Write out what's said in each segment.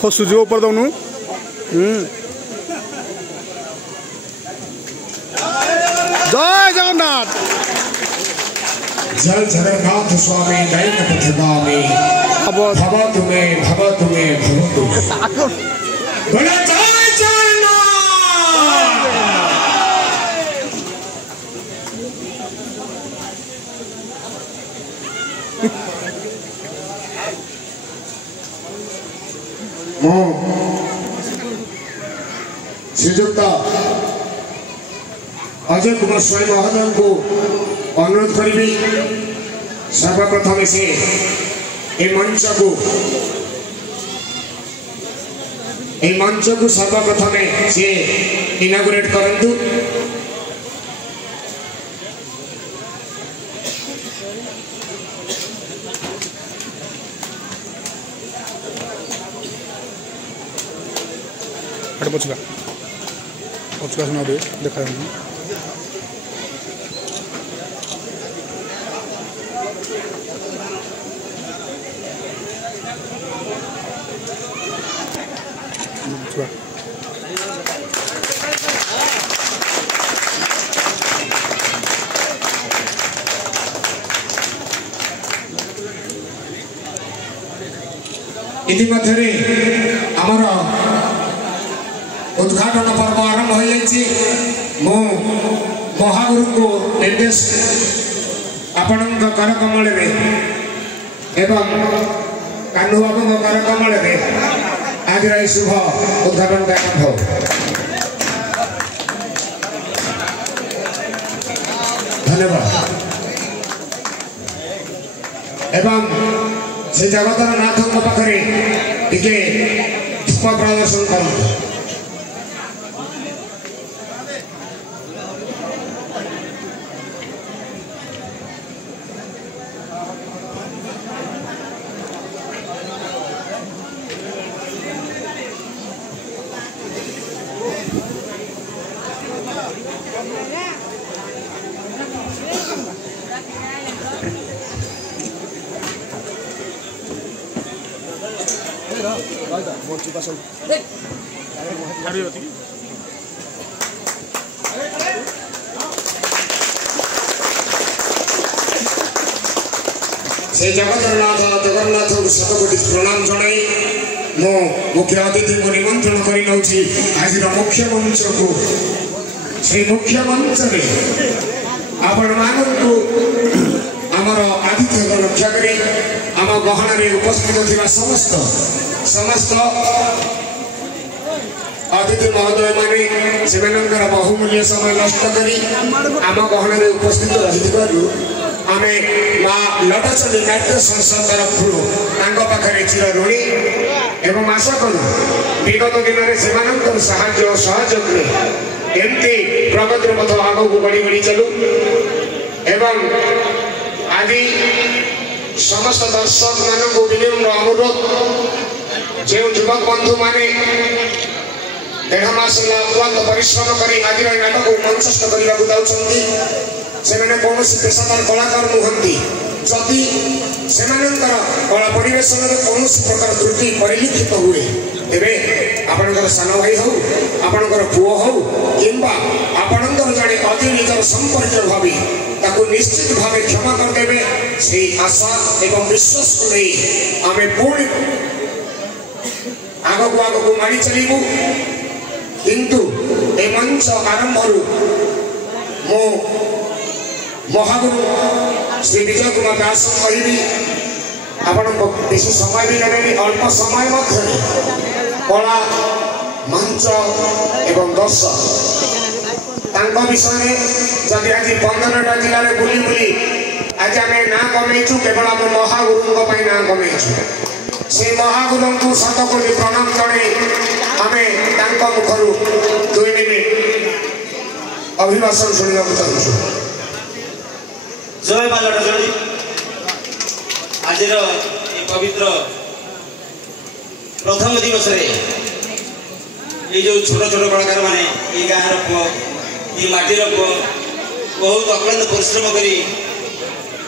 खोसुज ऊपर दौनु जय जगन्नाथ जय जगन्नाथ स्वामी नयन पथगामी भवतु मे भवतु मे भवतु बोले जय जगन्नाथ। श्रीजुक्त अजय कुमार स्वाई महोदय को अनुरोध करी सर्वप्रथम से मंच को सर्वप्रथम से इनागुरेट करंतु। पछुआ सुना दे देखा इतिमध्य आमर उद्घाटन पर्व आरंभ हो जाए। मो महागुरु को निर्देश आपण कर कमल एवं कान्हू बाबू कर कमल आज शुभ उद्घाटन आरंभ हो। धन्यवाद एवं से जगतर नाथ पाखे टे धूप प्रदर्शन कर से जगन्नाथ जगन्नाथ को शतकोटि प्रणाम जनाई मो मुख्य अतिथि को निमंत्रण करी नउछि आज मुख्य मंच को। से मुख्य मंच रे आपण मानू आमर आतिथ्य को रक्षा करी आम गहन रे उपस्थित थिबा समस्त समस्त अतिथि महोदय माने सेमानकर बहुमूल्य समय नष्ट करी आम गहन रे उपस्थित रहिथिबारु आमे मां लटचंडी नाट्य संस्था तरफ पाखे चिर ऋणी एवं आशा करूँ विगत दिन में सेमानकर साहाय्य सहयोग एमती प्रगति पथ आग को बढ़ी बढ़ी चलू एवं आज समस्त दर्शक मान विनम्र अनुरोध जो युवक बंधु माने 1.5 मास अत्यंत परिश्रम कर आज नाटक मंचस्थ करने जाऊँगी से कौन पेशादार कलाकार नुहति जदि से कला परिवेशन में कौन प्रकार त्रुटि परिलक्षित हुए तेरे आपणकर सान भाई हो आपणकर पुओ हो कि आपणकर जड़े अति निजर संपर्क भावी ताको निश्चित भाव क्षमा करदे से आशा एवं विश्वास को नहीं आम पुणी आग को माड़ी चलू किंतु ए मंच आरंभ मो महागुरु श्री विजय कुमार दास कहि आपण बेसी समय भी लगे अल्प समय मध्य कला मंच एवं दर्शक विषय जदि आज 15टा जिले में बुली बुली आज आम ना कमेचु केवल आम महागुरु ना कमेचु से महागुरु को शतकोटि प्रणाम जड़े आम मुखर 2 मिनिट अभिभाषण शुणा चाहूँ। जय माँ लटचंडी आज पवित्र प्रथम दिवस ये जो छोट छोट कलाकार मैंने ये गाँव पुओ ये माटीर पुओ बहुत अक्लांत परिश्रम करी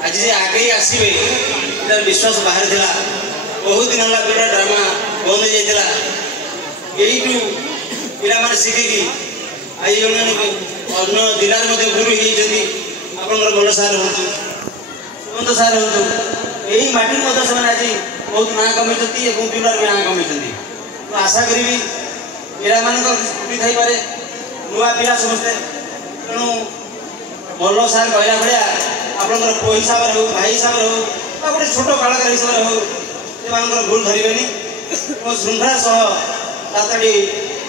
आज जे आगे आसवे तार विश्वास बाहर थिला बहुत दिन है बेटा ड्रामा बंद हो जाता यू पिला मैंने शिखिकी आज जन अन्य जिलार गुरु होती आपंकर बल सार हूँ सुमंत सार हूँ यही माटी से आज बहुत ना कमी जिलार भी ना कमी तो आशा करी पिला मान छुट्टी थी पारे नुआ पिला समस्ते तेणु बल सार कहला भाया आपंकर पुओ हिसाब से हो भाई हिसाब से हो गोटे छोट कलाकार हिसाब से हो से भूल धरवे श्रृंखला सह रातटी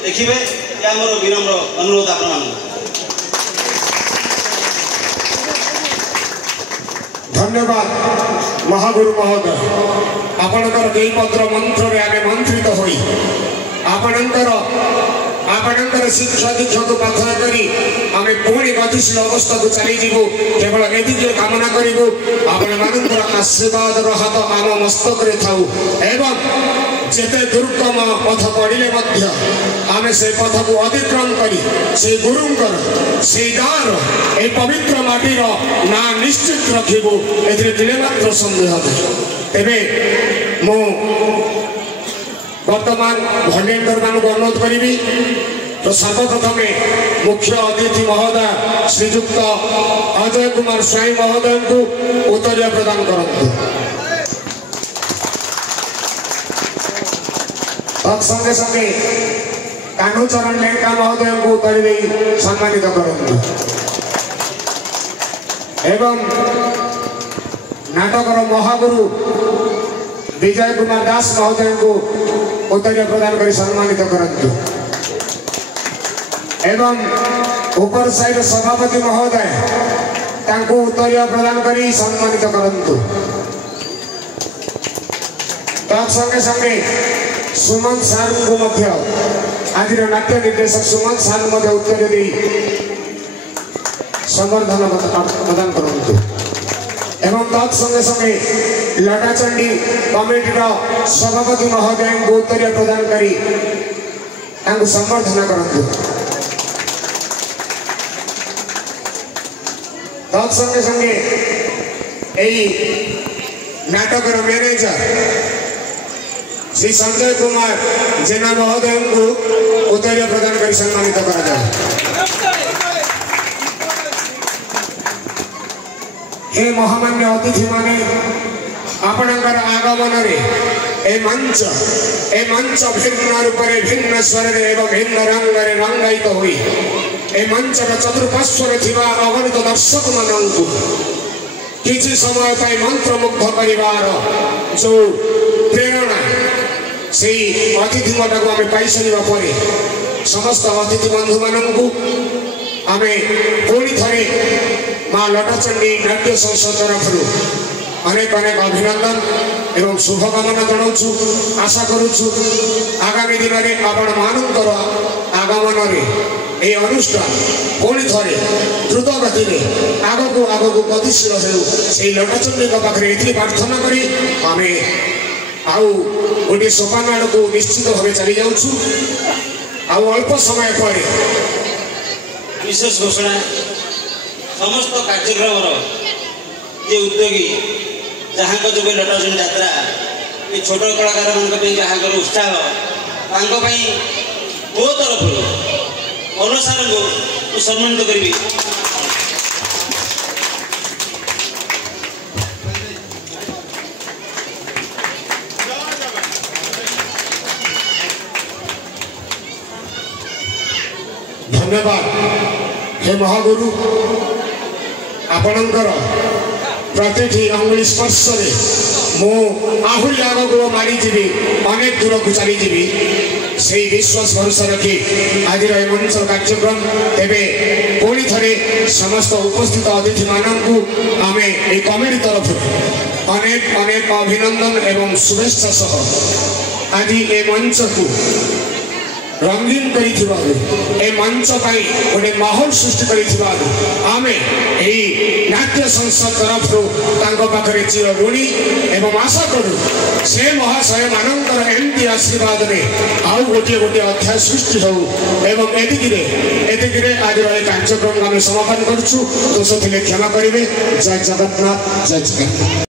देखिए या मोर विनम्र अनुरोध आप धन्यवाद महागुरु महोदय आपणकर यही पत्र मंत्र आम मंत्रित हो आपणकर शिक्षा दीक्षा को पाथर करी आम पुणी गतिशील अवस्था को चलीजु केवल एदिके कामना करूँ आपण मानकर आशीर्वाद हाथ आम मस्तक थाऊ एवं जेते दुर्गम पथ पड़े आम से पथ को अतिक्रम करी से गुरुंकर से गाँव ए पवित्र माटीर ना निश्चित रखू ए मात्र सन्देह तेरे मु वर्तमान भलेंटर मान अनुरोध करी तो सर्वप्रथम मुख्य अतिथि महोदय श्रीजुक्त अजय कुमार स्वाई महोदय को उत्तर प्रदान करते तत्संगे संगे कान्हूचरण लेंका महोदय को उत्तर सम्मानित करते एवं नाटकर महागुरु विजय कुमार दास महोदय को उत्तर प्रदान कर सम्मानित करते एवं ऊपर साइड सभापति महोदय उत्तर प्रदान कर सम्मानित करंतु तत्संगे संगे सुमंत सार को आज नाट्य निर्देशक सुमंत सार उत्तर दे संवर्धन प्रदान करंतु एवं तत्संगे संगे लटाचंडी कमिटी सभापति महोदय को उत्तर प्रदान करी संवर्धन करंतु तत्संगे संगे यही नाटकर मैनेजर श्री संजय कुमार जेना महोदय को उत्तर प्रदान कर सम्मानित करा हे महामान्य अतिथि माने आपणकर आगमन ए मंच भिन्न रूप भिन्न स्वर एवं भिन्न रंग रंगायित हुई ए मंचर चतुर्पार्श्वर थिबा अगणित दर्शक मानू किसी समय मंत्रमुग्ध करिवार जो प्रेरणा से अतिथि मटा को आम पाई सारा पर समस्त अतिथि बंधु मानू आम पुणी थे माँ लटाचंडी नाट्य संस्था तरफ अनेक अनेक अभिनंदन एवं शुभकामना जनाऊँ आशा करुचु आगामी दिन में आपण मानकर आगमन ये अनुष्ठान पुणी थे द्रुत गति आग को गतिशील हो लटाचंडी पाखे ये प्रार्थना करी आम आउ गोटे सोपान आड़ को निश्चित भाव चली जाऊँ अल्प समय पर विशेष घोषणा समस्त कार्यक्रम ये उद्योगी जहाँ जो लटाचंडी यात्रा ये छोट कलाकार जहाँ उत्साह मो तरफ बल सार को सम्मानित करी धन्यवाद हे महागुरु आपणकर प्रति अंगुली स्पर्श मु आहरी आग को मारीजी अनेक दूर को चलीजी से विश्वास भरोसा रखी आज मंच कार्यक्रम तेरे पुणी थे समस्त उपस्थित अतिथि मानू आम ये कमिटी तरफ अनेक अनेक अभिनंदन एवं शुभेच्छा सह आज ये मंच को रंगीन कर मंच गोटे माहौल सृष्टि कर आमे नाट्य संस्था तरफ पाखे चिर ऋणी एवं आशा करूँ से महाशय मानकर एमती आशीर्वाद में आउ गोटे गोटे अध्याय सृष्टि हो एवं एतिकिरे आज कार्यक्रम आम समापन करुँ दोष थे क्षमा करेंगे। जय जगन्नाथ जय जगन्नाथ।